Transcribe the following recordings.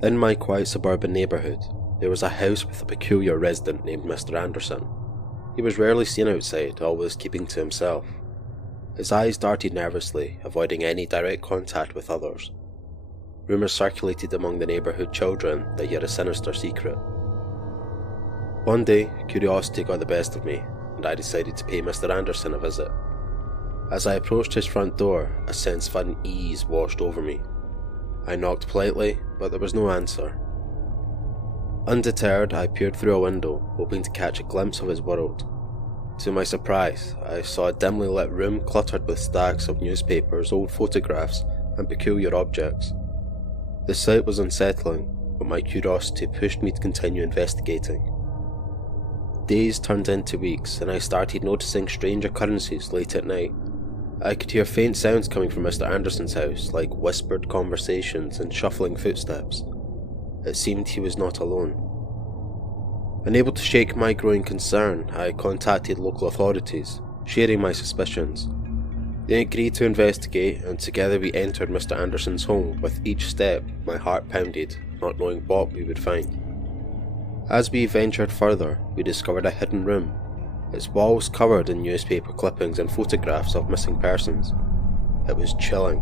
In my quiet suburban neighbourhood, there was a house with a peculiar resident named Mr. Anderson. He was rarely seen outside, always keeping to himself. His eyes darted nervously, avoiding any direct contact with others. Rumours circulated among the neighbourhood children that he had a sinister secret. One day, curiosity got the best of me, and I decided to pay Mr. Anderson a visit. As I approached his front door, a sense of unease washed over me. I knocked politely, but there was no answer. Undeterred, I peered through a window, hoping to catch a glimpse of his world. To my surprise, I saw a dimly lit room cluttered with stacks of newspapers, old photographs, and peculiar objects. The sight was unsettling, but my curiosity pushed me to continue investigating. Days turned into weeks, and I started noticing strange occurrences late at night. I could hear faint sounds coming from Mr. Anderson's house, like whispered conversations and shuffling footsteps. It seemed he was not alone. Unable to shake my growing concern, I contacted local authorities, sharing my suspicions. They agreed to investigate, and together we entered Mr. Anderson's home. With each step, my heart pounded, not knowing what we would find. As we ventured further, we discovered a hidden room, its walls covered in newspaper clippings and photographs of missing persons. It was chilling.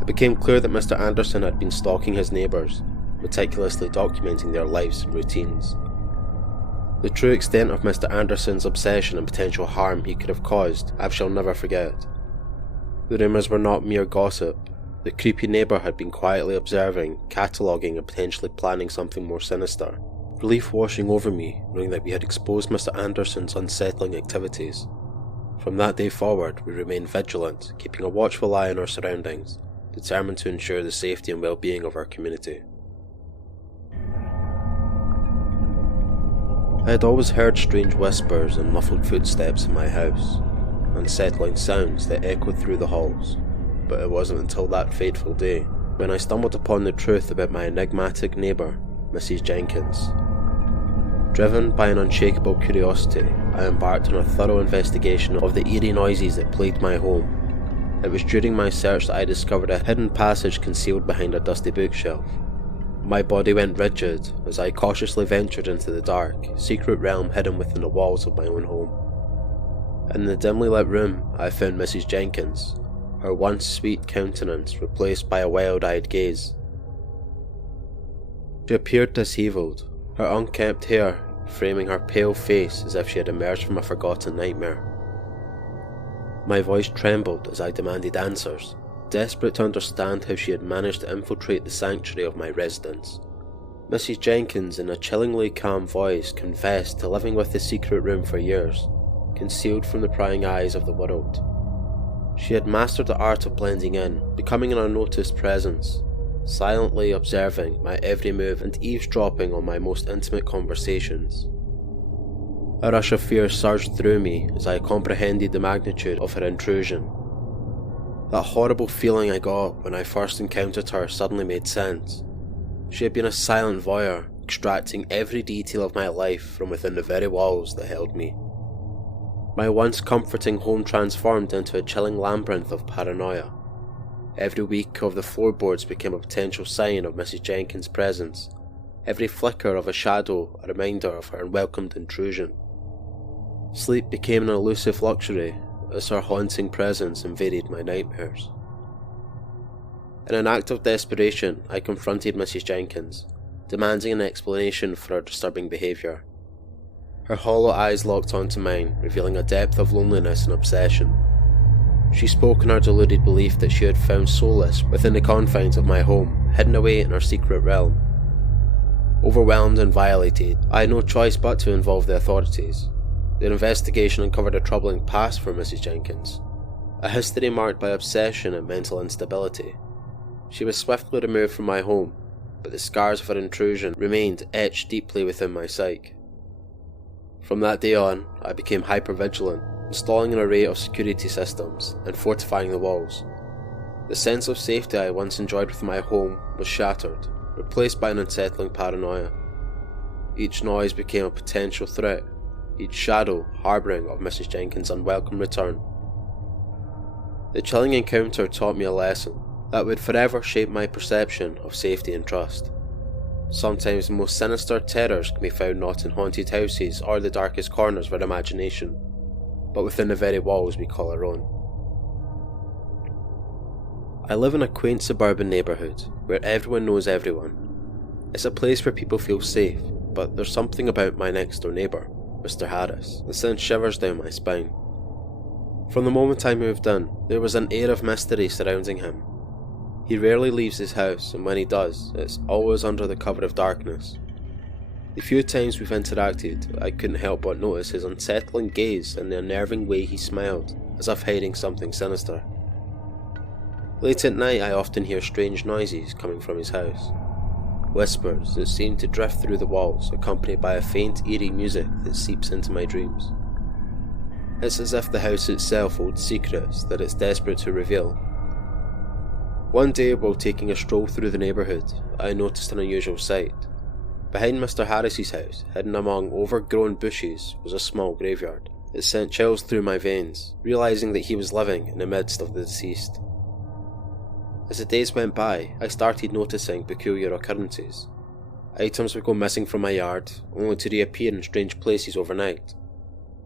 It became clear that Mr. Anderson had been stalking his neighbours, meticulously documenting their lives and routines. The true extent of Mr. Anderson's obsession and potential harm he could have caused, I shall never forget. The rumours were not mere gossip. The creepy neighbour had been quietly observing, cataloguing and potentially planning something more sinister. Relief washing over me, knowing that we had exposed Mr. Anderson's unsettling activities. From that day forward, we remained vigilant, keeping a watchful eye on our surroundings, determined to ensure the safety and well-being of our community. I had always heard strange whispers and muffled footsteps in my house, unsettling sounds that echoed through the halls, but it wasn't until that fateful day when I stumbled upon the truth about my enigmatic neighbour, Mrs. Jenkins. Driven by an unshakable curiosity, I embarked on a thorough investigation of the eerie noises that plagued my home. It was during my search that I discovered a hidden passage concealed behind a dusty bookshelf. My body went rigid as I cautiously ventured into the dark, secret realm hidden within the walls of my own home. In the dimly lit room, I found Mrs. Jenkins, her once sweet countenance replaced by a wild-eyed gaze. She appeared disheveled, her unkempt hair framing her pale face as if she had emerged from a forgotten nightmare. My voice trembled as I demanded answers, desperate to understand how she had managed to infiltrate the sanctuary of my residence. Mrs. Jenkins, in a chillingly calm voice, confessed to living with the secret room for years, concealed from the prying eyes of the world. She had mastered the art of blending in, becoming an unnoticed presence, silently observing my every move and eavesdropping on my most intimate conversations. A rush of fear surged through me as I comprehended the magnitude of her intrusion. That horrible feeling I got when I first encountered her suddenly made sense. She had been a silent voyeur, extracting every detail of my life from within the very walls that held me. My once comforting home transformed into a chilling labyrinth of paranoia. Every week of the floorboards became a potential sign of Mrs. Jenkins' presence, every flicker of a shadow a reminder of her unwelcomed intrusion. Sleep became an elusive luxury as her haunting presence invaded my nightmares. In an act of desperation, I confronted Mrs. Jenkins, demanding an explanation for her disturbing behaviour. Her hollow eyes locked onto mine, revealing a depth of loneliness and obsession. She spoke in her deluded belief that she had found solace within the confines of my home, hidden away in her secret realm. Overwhelmed and violated, I had no choice but to involve the authorities. The investigation uncovered a troubling past for Mrs. Jenkins, a history marked by obsession and mental instability. She was swiftly removed from my home, but the scars of her intrusion remained etched deeply within my psyche. From that day on, I became hyper-vigilant, installing an array of security systems and fortifying the walls. The sense of safety I once enjoyed with my home was shattered, replaced by an unsettling paranoia. Each noise became a potential threat, each shadow harbouring of Mrs. Jenkins' unwelcome return. The chilling encounter taught me a lesson. that would forever shape my perception of safety and trust. Sometimes the most sinister terrors can be found not in haunted houses or the darkest corners of our imagination, but within the very walls we call our own. I live in a quaint suburban neighbourhood where everyone knows everyone. It's a place where people feel safe, but there's something about my next door neighbour, Mr. Harris, that sends shivers down my spine. From the moment I moved in, there was an air of mystery surrounding him. He rarely leaves his house, and when he does, it's always under the cover of darkness. The few times we've interacted, I couldn't help but notice his unsettling gaze and the unnerving way he smiled, as if hiding something sinister. Late at night I often hear strange noises coming from his house. Whispers that seem to drift through the walls, accompanied by a faint eerie music that seeps into my dreams. It's as if the house itself holds secrets that it's desperate to reveal. One day, while taking a stroll through the neighbourhood, I noticed an unusual sight. Behind Mr. Harris's house, hidden among overgrown bushes, was a small graveyard. It sent chills through my veins, realising that he was living in the midst of the deceased. As the days went by, I started noticing peculiar occurrences. Items would go missing from my yard, only to reappear in strange places overnight.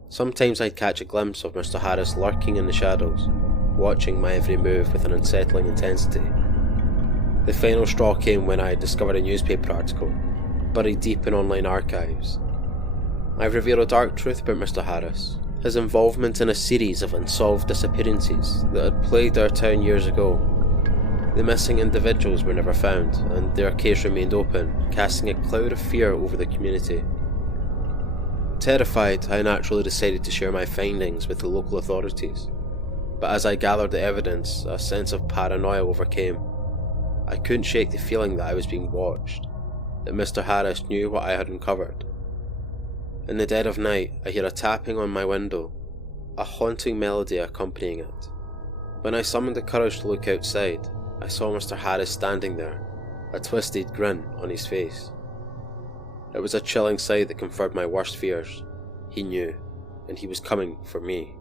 Sometimes I'd catch a glimpse of Mr. Harris lurking in the shadows, watching my every move with an unsettling intensity. The final straw came when I discovered a newspaper article, buried deep in online archives. I revealed a dark truth about Mr. Harris, his involvement in a series of unsolved disappearances that had plagued our town years ago. The missing individuals were never found, and their case remained open, casting a cloud of fear over the community. Terrified, I naturally decided to share my findings with the local authorities. But as I gathered the evidence, a sense of paranoia overcame. I couldn't shake the feeling that I was being watched, that Mr. Harris knew what I had uncovered. In the dead of night, I hear a tapping on my window, a haunting melody accompanying it. When I summoned the courage to look outside, I saw Mr. Harris standing there, a twisted grin on his face. It was a chilling sight that confirmed my worst fears. He knew, and he was coming for me.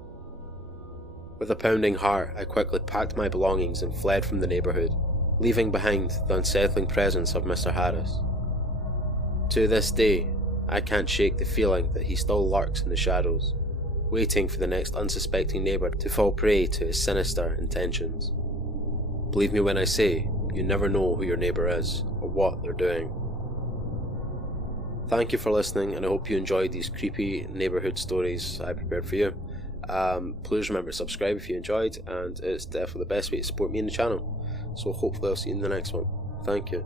With a pounding heart, I quickly packed my belongings and fled from the neighbourhood, leaving behind the unsettling presence of Mr. Harris. To this day, I can't shake the feeling that he still lurks in the shadows, waiting for the next unsuspecting neighbour to fall prey to his sinister intentions. Believe me when I say, you never know who your neighbour is, or what they're doing. Thank you for listening, and I hope you enjoyed these creepy neighbourhood stories I prepared for you. Please remember to subscribe if you enjoyed, and it's definitely the best way to support me in the channel. So hopefully I'll see you in the next one. Thank you.